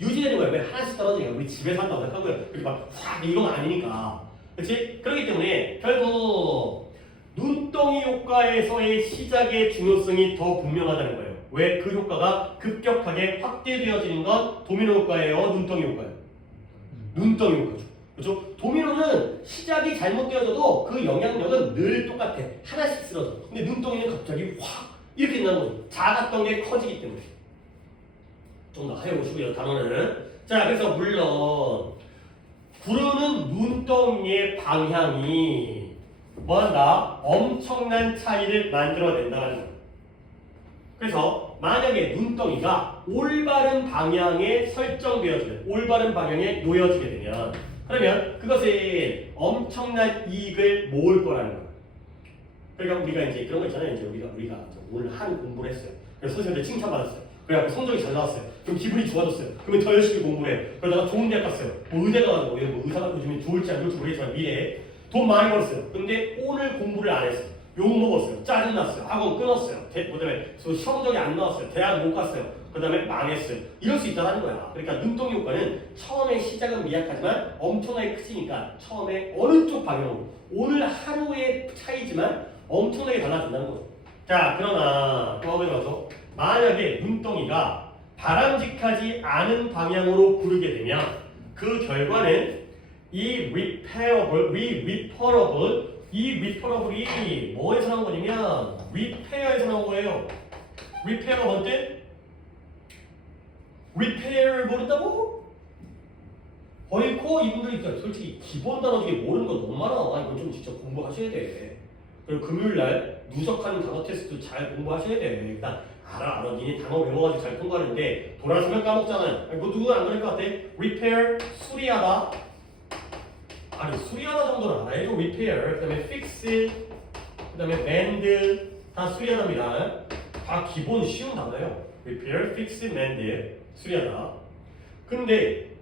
유지되는 거예요. 왜 하나씩 떨어지니까 우리 집에서 한다고 생각하고요. 그렇게 막확 이런 건 아니니까. 그렇지? 그렇기 때문에 결국 눈덩이 효과에서의 시작의 중요성이 더 분명하다는 거예요. 왜? 그 효과가 급격하게 확대되어지는 건 도미노 효과예요? 눈덩이 효과예요? 눈덩이 효과죠. 그렇죠? 도미노는 시작이 잘못되어져도 그 영향력은 늘 똑같아. 하나씩 쓰러져. 근데 눈덩이는 갑자기 확 이렇게 된다는 거죠. 작았던 게 커지기 때문에. 좀 더 해보시고요. 단어는. 자, 그래서 물론 구르는 눈덩이의 방향이 뭐한다? 엄청난 차이를 만들어낸다는 거예요. 그래서 만약에 눈덩이가 올바른 방향에 설정되어지면 올바른 방향에 놓여지게 되면 그러면 그것은 엄청난 이익을 모을 거라는 거예요. 그러니까 우리가 이제 그런 거 있잖아요. 이제 우리가 오늘 한 공부를 했어요. 그래서 선생님한테 칭찬받았어요. 그래갖고 성적이 잘 나왔어요. 그럼 기분이 좋아졌어요. 그러면 더 열심히 공부를 해요. 그러다가 좋은 대학 갔어요. 뭐 의대 가가지고 뭐 의사가 요즘에 좋을지 안 좋을지 모르겠지만 미래에 돈 많이 벌었어요. 근데 오늘 공부를 안 했어요. 욕 먹었어요. 짜증났어요. 학원 끊었어요. 그다음에 성적이 안 나왔어요. 대학 못 갔어요. 그다음에 망했어요. 이럴 수 있다는 거야. 그러니까 눈덩이 효과는 처음에 시작은 미약하지만 엄청나게 크지니까 처음에 어느 쪽 방향으로 오늘 하루의 차이지만 엄청나게 달라진다는 거죠. 자, 그러나 또 한번 들어서 만약에 눈덩이가 바람직하지 않은 방향으로 구르게 되면 그 결과는 이 repairable이 뭐에서 나온 거냐면 repair에서 나온 거예요. repair가 뭔데? repair를 모른다고? 어이코 이분들이 솔직히 기본 단어 중에 모르는 거 너무 많아. 이건 좀 진짜 공부하셔야 돼. 그리고 금요일날 누적하는 단어 테스트 잘 공부하셔야 돼. 일단 알아. 니네 단어 외워가지고 잘 통과하는데 돌아서면 까먹잖아요. 뭐 누구는 안 그럴 것 같아? repair, 수리하다. 아니 수리하다 정도는 알아요. repair, 그 다음에 fix, 그 다음에 mend 다 수리하답니다. 다 기본 쉬운 단어예요. repair, fix, mend, 수리하다. 근데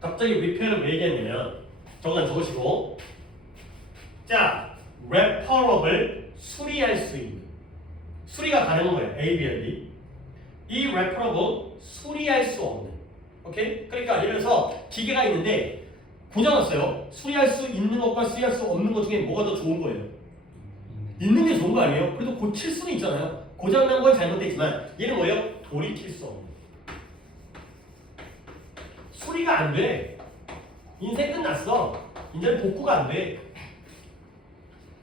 갑자기 repair을 왜 얘기했냐면 저건 적으시고 자, repairable 수리할 수 있는 수리가 가능한 거예요. A, B, and D. 이 repairable 수리할 수 없는 오케이? 그러니까 예를 들어서 기계가 있는데 고장났어요. 수리할 수 있는 것과 수리할 수 없는 것 중에 뭐가 더 좋은 거예요? 있는 게 좋은 거 아니에요? 그래도 고칠 수는 있잖아요. 고장난 건 잘못됐지만 얘는 뭐예요? 돌이킬 수 없는 수리가 안 돼. 인생 끝났어. 이제는 복구가 안 돼.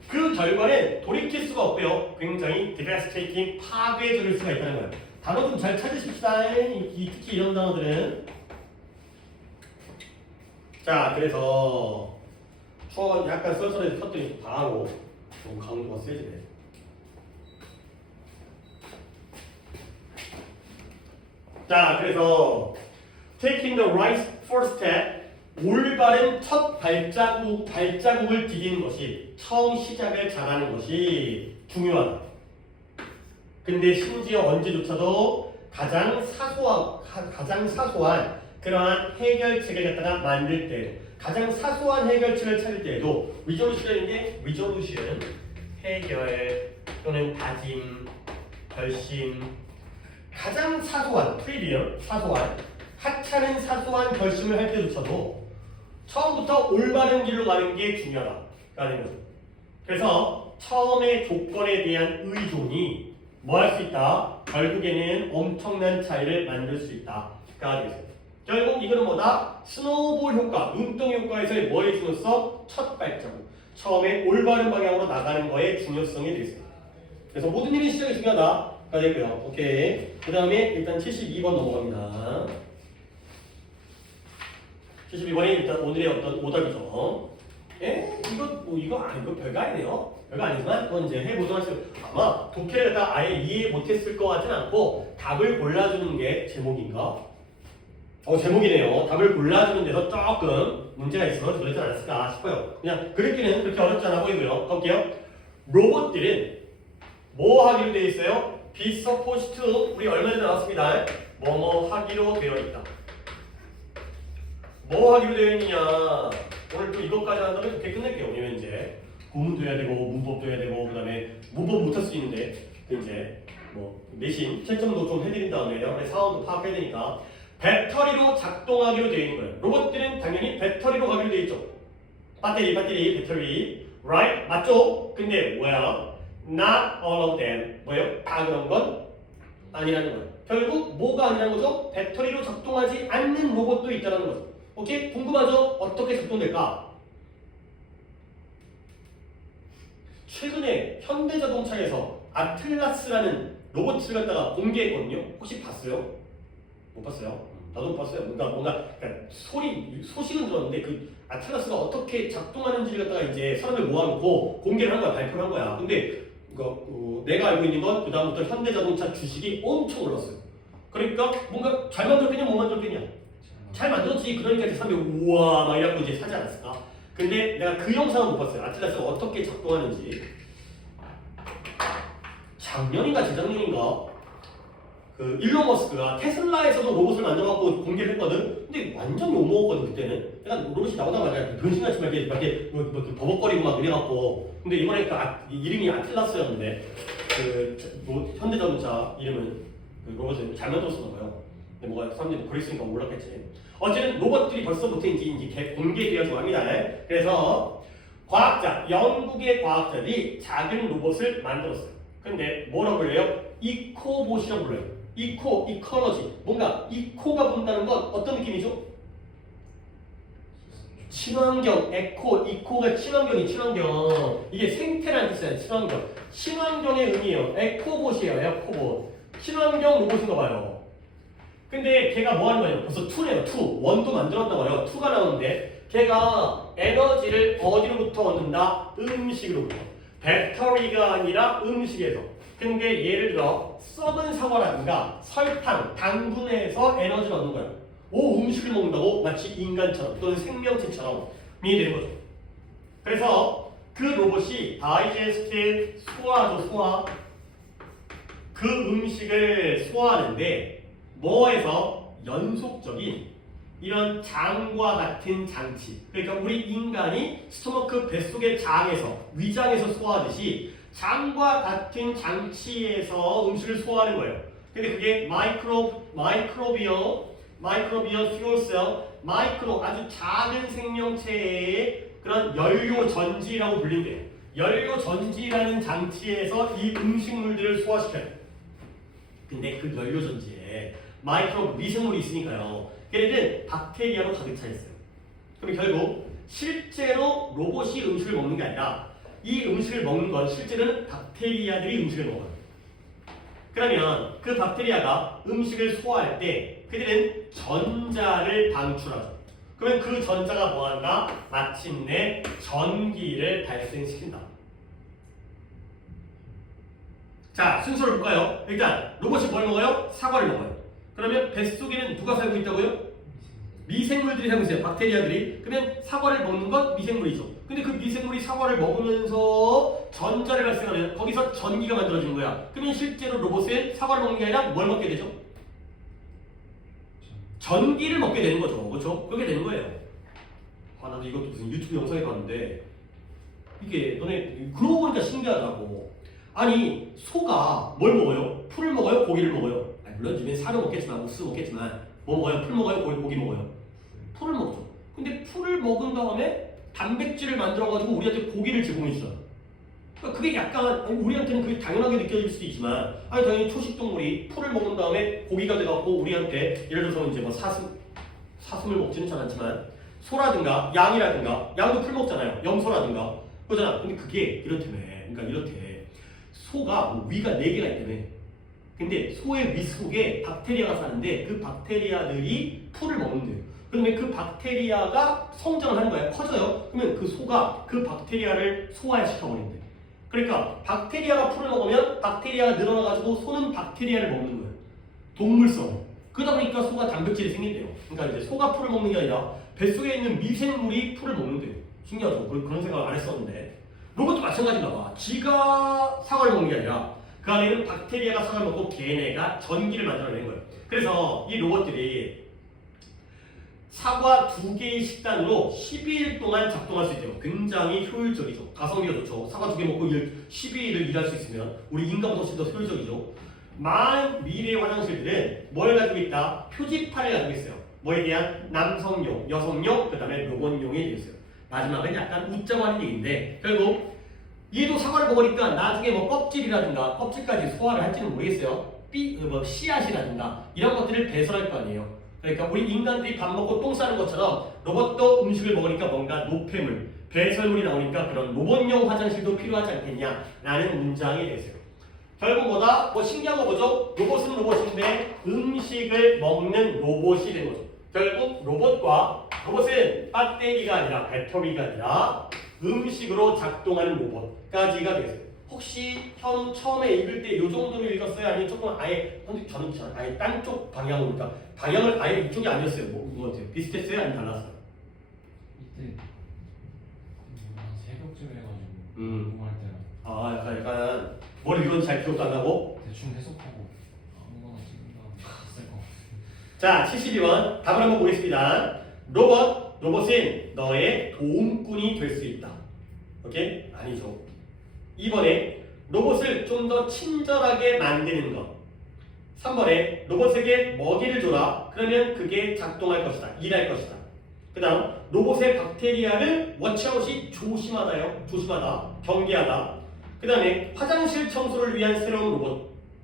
그 결과는 돌이킬 수가 없고요. 굉장히 devastating 파괴적일 수가 있다는 거예요. 단어 좀 잘 찾으십시다. 특히 이런 단어들은. 자, 그래서 추억 약간 썰썰해서 컸더니 바로 좀 강도가 세지네. 자, 그래서 taking the right first step 올바른 첫 발자국을 디디는 것이 처음 시작을 잘하는 것이 중요하다. 근데 심지어 언제조차도 가장 사소한 그러한 해결책을 갖다가 만들 때 가장 사소한 해결책을 찾을 때에도 resolution 해결 또는 다짐, 결심 가장 사소한 사소한 하찮은 사소한 결심을 할 때조차도 처음부터 올바른 길로 가는 게 중요하다라는 거죠. 그래서 처음의 조건에 대한 의존이 뭐 할 수 있다? 결국에는 엄청난 차이를 만들 수 있다가 되겠습니다. 결국 이거는 뭐다? 스노우볼 효과, 눈덩이 효과에서의 뭐의 중요성? 첫 발자국. 처음에 올바른 방향으로 나가는 거의 중요성이 되겠습니다. 그래서 모든 일이 시작이 중요하다가 되고요. 오케이. 그 다음에 일단 72번 넘어갑니다. 72번이 일단 오늘의 어떤 오답이죠. 이거 별거 아니네요. 별거 아니지만 그건 이제 해보도록 하시고 아마 독해를 갖다 아예 이해 못했을 것 같진 않고 답을 골라주는 게 제목인가? 제목이네요. 답을 골라주는 데서 조금 문제가 있어서 그러지 않았을까 싶어요. 그냥 그렇게는 그렇게 어렵지 않아 보이고요. 가볼게요. 로봇들은 뭐 하기로 되어 있어요? be supposed to 우리 얼마 전에 나왔습니다. 뭐뭐 하기로 되어 있다. 뭐 하기로 되어 있느냐? 오늘 또 이것까지 한다면 이렇게 끝낼게요. 왜냐면 이제 구문도 해야 되고 문법도 해야 되고 그다음에 문법 못할 수 있는데 이제 뭐 내신 채점도 좀 해드린 다음에 여러분의 상황도 파악해야 되니까 배터리로 작동하기로 되어 있는 거예요. 로봇들은 당연히 배터리로 가기로 되어 있죠. 배터리, right? 맞죠? 근데 뭐야? Not all of them. 뭐예요? 다 그런 건 아니라는 거예요. 결국 뭐가 아니라는 거죠? 배터리로 작동하지 않는 로봇도 있다는 거죠. 오케이? 궁금하죠? 어떻게 작동될까? 최근에 현대자동차에서 아틀라스라는 로봇을 갖다가 공개했거든요. 혹시 봤어요? 못 봤어요? 나도 못 봤어요. 뭔가 소식은 들었는데 그 아틀라스가 어떻게 작동하는지를 갖다가 이제 사람을 모아놓고 공개를 한 거야, 발표를 한 거야. 근데 내가 알고 있는 건 그 다음부터 현대자동차 주식이 엄청 올랐어요. 그러니까 뭔가 잘 만들었겠냐, 못 만들었겠냐? 잘 만들었지. 그러니까 이제 사람들이 우와 막 이러고 이제 사지 않았을까? 근데 내가 그 영상은 못 봤어요. 아틀라스가 어떻게 작동하는지. 작년인가 재작년인가 그 일론 머스크가 테슬라에서도 로봇을 만들어갖고 공개를 했거든. 근데 완전 욕먹었거든 그때는. 내가 로봇이 나오자마자 변신같이 막 이렇게 버벅거리고 막 이래갖고. 근데 이번에 이름이 아틀라스였는데 현대자동차 이름은 로봇을 잘 만들었었나 봐요. 근데 뭐가 사람들이 그랬으니까 몰랐겠지. 어쨌든 로봇들이 벌써부터 이제 공개되어져 합니다. 그래서 영국의 과학자들이 작은 로봇을 만들었어요. 근데 뭐라고 불러요? 이코봇이라고 불러요. 이코러지. 뭔가 이코가 본다는 건 어떤 느낌이죠? 친환경, 이코가 친환경. 이게 생태라는 뜻이에요. 친환경의 의미예요. 에코봇이에요. 에코봇. 친환경 로봇인가 봐요. 근데 걔가 뭐 하는 거예요? 벌써 2네요. 2. 1도 만들었다고 해요. 2가 나오는데 걔가 에너지를 어디로부터 얻는다? 음식으로부터. 배터리가 아니라 음식에서. 근데 예를 들어 썩은 사과라든가 설탕, 당분에서 에너지를 얻는 거예요. 음식을 먹는다고 마치 인간처럼 또는 생명체처럼 이 되는 거죠. 그래서 그 로봇이 다이제스트 소화 그 음식을 소화하는데 뭐에서 연속적인 이런 장과 같은 장치, 그러니까 우리 인간이 스토마크 뱃속의 장에서 위장에서 소화하듯이 장과 같은 장치에서 음식을 소화하는 거예요. 근데 그게 마이크로비얼 퓨얼셀, 마이크로 아주 작은 생명체의 그런 연료 전지라고 불린대요. 연료 전지라는 장치에서 이 음식물들을 소화시켜요. 근데 그 연료 전지에 마이크로 미생물이 있으니까요. 걔네들은 박테리아로 가득 차 있어요. 그럼 결국 실제로 로봇이 음식을 먹는 게 아니라 이 음식을 먹는 건 실제로는 박테리아들이 음식을 먹어요. 그러면 그 박테리아가 음식을 소화할 때 그들은 전자를 방출하죠. 그러면 그 전자가 뭐한다? 마침내 전기를 발생시킨다. 자, 순서를 볼까요? 일단 로봇이 뭘 먹어요? 사과를 먹어요. 그러면 뱃속에는 누가 살고 있다고요? 미생물들이 살고 있어요. 박테리아들이. 그러면 사과를 먹는 건 미생물이죠. 근데 그 미생물이 사과를 먹으면서 전자를 발생하면 거기서 전기가 만들어지는 거야. 그러면 실제로 로봇은 사과를 먹는 게 아니라 뭘 먹게 되죠? 전기를 먹게 되는 거죠. 그렇죠? 그렇게 되는 거예요. 아, 나도 이것도 무슨 유튜브 영상에 봤는데 이게 너네 그러고 보니까 신기하더라고. 아니 소가 뭘 먹어요? 풀을 먹어요? 고기를 먹어요? 아니, 물론 요즘에 사료 먹겠지만 옥수수 먹겠지만 뭐 먹어요? 풀 먹어요? 고기 먹어요? 풀을 먹죠. 근데 풀을 먹은 다음에 단백질을 만들어가지고 우리한테 고기를 제공해주잖아. 그러니까 그게 약간 우리한테는 그게 당연하게 느껴질 수도 있지만 아니 당연히 초식동물이 풀을 먹은 다음에 고기가 돼갖고 우리한테 예를 들어서 이제 뭐 사슴을 먹지는 않았지만 소라든가 양이라든가 양도 풀 먹잖아요. 염소라든가 그러잖아. 근데 그게 이렇다며. 그러니까 이렇대. 소가 뭐 위가 4개가 있다며. 근데 소의 위 속에 박테리아가 사는데 그 박테리아들이 풀을 먹는데요. 그러면 그 박테리아가 성장을 하는 거예요. 커져요. 그러면 그 소가 그 박테리아를 소화시켜버린대. 그러니까 박테리아가 풀을 먹으면 박테리아가 늘어나가지고 소는 박테리아를 먹는 거예요. 동물성. 그러다 보니까 소가 단백질이 생긴대요. 그러니까 이제 소가 풀을 먹는 게 아니라 뱃속에 있는 미생물이 풀을 먹는데요. 신기하죠? 그런 생각을 안 했었는데 로봇도 마찬가지인가 봐. 지가 사과를 먹는 게 아니라 그 안에는 박테리아가 사과를 먹고 걔네가 전기를 만들어내는 거예요. 그래서 이 로봇들이 사과 2개의 식단으로 12일 동안 작동할 수 있대요. 굉장히 효율적이죠. 가성비가 좋죠. 사과 2개 먹고 12일을 일할 수 있으면 우리 인간보다 훨씬 더 효율적이죠. 많은 미래의 화장실들은 뭘 가지고 있다? 표지판을 가지고 있어요. 뭐에 대한 남성용, 여성용, 그 다음에 로봇용이 되어 있어요. 마지막은 약간 웃자고 하는 얘기인데 결국 얘도 사과를 먹으니까 나중에 뭐 껍질이라든가 껍질까지 소화를 할지는 모르겠어요. 씨앗이라든가 이런 것들을 배설할 거 아니에요. 그러니까 우리 인간들이 밥 먹고 똥 싸는 것처럼 로봇도 음식을 먹으니까 뭔가 노폐물, 배설물이 나오니까 그런 로봇용 화장실도 필요하지 않겠냐라는 문장이 되어있어요. 결국 뭐다? 뭐 신기한 거 뭐죠? 로봇은 로봇인데 음식을 먹는 로봇이 된 거죠. 결국 로봇은 배터리가 아니라 음식으로 작동하는 로봇까지가 되겠어요. 혹시 현우 처음에 읽을 때 이 정도로 읽었어요? 아니면 조금 아예 저는 아예 딴 쪽 방향으로 그러니까 방향을 아예 이쪽이 아니었어요. 뭐 같아요? 비슷했어요? 아니면 달랐어요? 이때 새벽쯤 해가지고 공부할 때랑 아 약간 뭘 읽었는지 잘 기억도 안 나고 대충 해석하고 아무거나 찍는다 비쌀 것 같아요. 자 72번 답을 한번 보겠습니다. 로봇은 너의 도움꾼이 될 수 있다. 오케이? 아니죠. 2번에 로봇을 좀 더 친절하게 만드는 것. 3번에 로봇에게 먹이를 줘라. 그러면 그게 작동할 것이다. 일할 것이다. 그 다음 로봇의 박테리아를 워치아웃이 조심하다. 경계하다. 그 다음에 화장실 청소를 위한 새로운 로봇이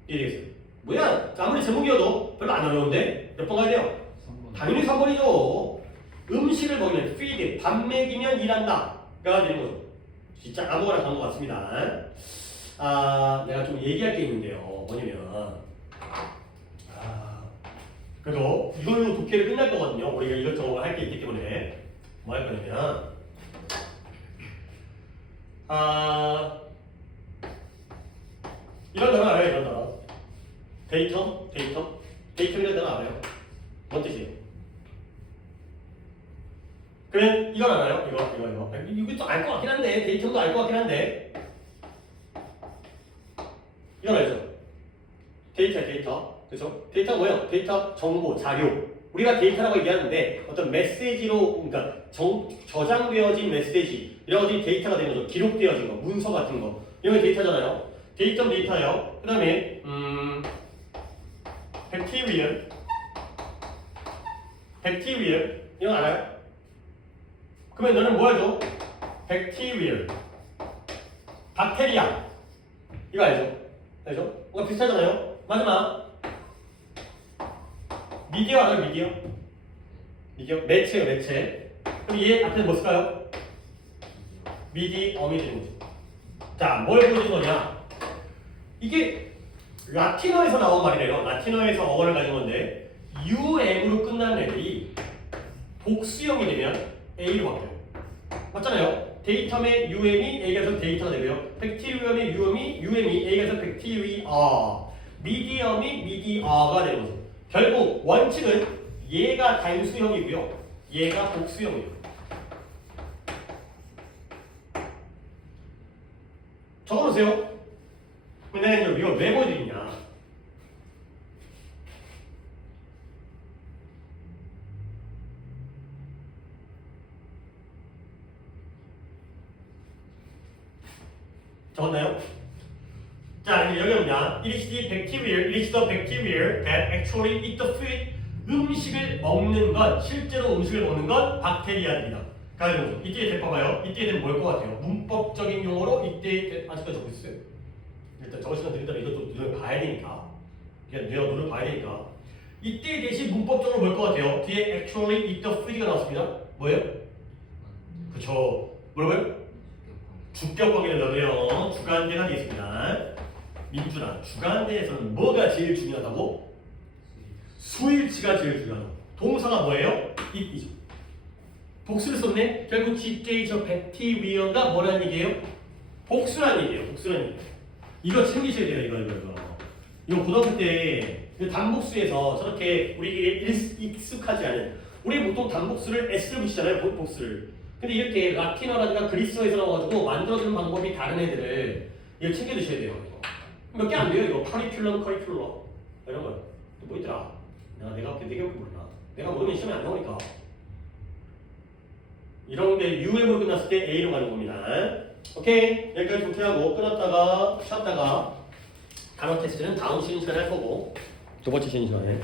되겠어요. 뭐야? 아무리 제목이어도 별로 안 어려운데 몇 번 가야 돼요? 3번. 당연히 3번이죠. 음식을 먹이면 feed, 밥 먹이면 일한다. 가 되는 거죠. 진짜 아무거나 가는 것 같습니다. 내가 좀 얘기할 게 있는데요. 뭐냐면 그래도 이걸로 독해를 끝날 거거든요. 우리가 이것저것 할 게 있기 때문에 뭐 할 거냐면 이런 단어 알아요? 이런 단어 데이터이라는 단어 알아요? 뭔 뜻이에요? 그러면 이건 알아요? 이것도 알 것 같긴 한데 데이터도 알 것 같긴 한데 이건 알죠? 데이터야 데이터. 그렇죠? 데이터가 뭐예요? 데이터 정보 자료. 우리가 데이터라고 얘기하는데 어떤 메시지로 그러니까 저장되어진 메시지 이런 것들이 데이터가 되는 거죠. 기록되어진 거, 문서 같은 거 이런 게 데이터잖아요. 데이터예요. 그다음에 백티리얼 이거 알아요? 그러면 너는 뭐 해줘? 백티리얼 박테리아 이거 알죠? 알죠? 뭔가 비슷하잖아요. 마지막 미디어 알아요? 미디어 매체요 매체. 그럼 얘 앞에 뭐 쓸까요? 미디엄이 되는 거죠. 자, 뭘 보여주는 거냐? 이게 라틴어에서 나온 말이래요. 라틴어에서 어원을 가진 건데 UM으로 끝나는 애들이 복수형이 되면 A로 바뀌어요. 맞잖아요? 데이터의 UM이 A가 돼서 데이터가 되고요. 백티리엄의 UM이 A가 돼서 백티리아. 미디엄이 미디아가 되는 거죠. 결국 원칙은 얘가 단수형이고요. 얘가 복수형이에요. 적어놓으세요. 내가 이걸 왜 보여드리냐? 적었나요? 자, 여기 뭐냐? It is the bacteria that actually eat the food. 음식을 먹는 건, 실제로 음식을 먹는 건 박테리아입니다. 가지고 이때에 대봐봐요. 이때에 대면 뭘 것 같아요? 문법적인 용어로 이때에 아직까지 적고 있어요. 일단 저거 시간 드린다면 이것도 눈을 봐야 되니까. 그냥 내가 눈을 봐야 되니까. 이때 대신 문법적으로 뭘 것 같아요? 뒤에 actually eat the food가 나왔습니다. 뭐예요? 그쵸. 뭐라고요? 주격 관계를 넣으면 주관대가 되겠습니다. 민준아, 주관대에서는 뭐가 제일 중요하다고? 수일치가 제일 중요하다고. 동사가 뭐예요? it이죠. 복수를 썼네? 결국 GJ 저 백티리어가 뭐라는 얘기예요? 복수라는 얘기예요. 복수라는 얘기. 이거 챙기셔야 돼요. 이거 고등학교 때 단복수에서 저렇게 우리에게 익숙하지 않은 우리 보통 단복수를 S를 붙이잖아요. 복수를. 근데 이렇게 라틴어라든가 그리스어에서 나와가지고 만들어주는 방법이 다른 애들을 이거 챙겨주셔야 돼요. 몇 개 안 돼요. 이거 커리큘럼 이런 거. 뭐 있더라? 내가 몰라. 내가 모르면 시험에 안 나오니까. 이런 게 UM으로 끝났을 때 A로 가는 겁니다. 오케이. 여기까지 조퇴하고 끊었다가 쉬었다가 단어 테스트는 다음 쉬는 시간에 할 거고 두 번째 쉬는 시간에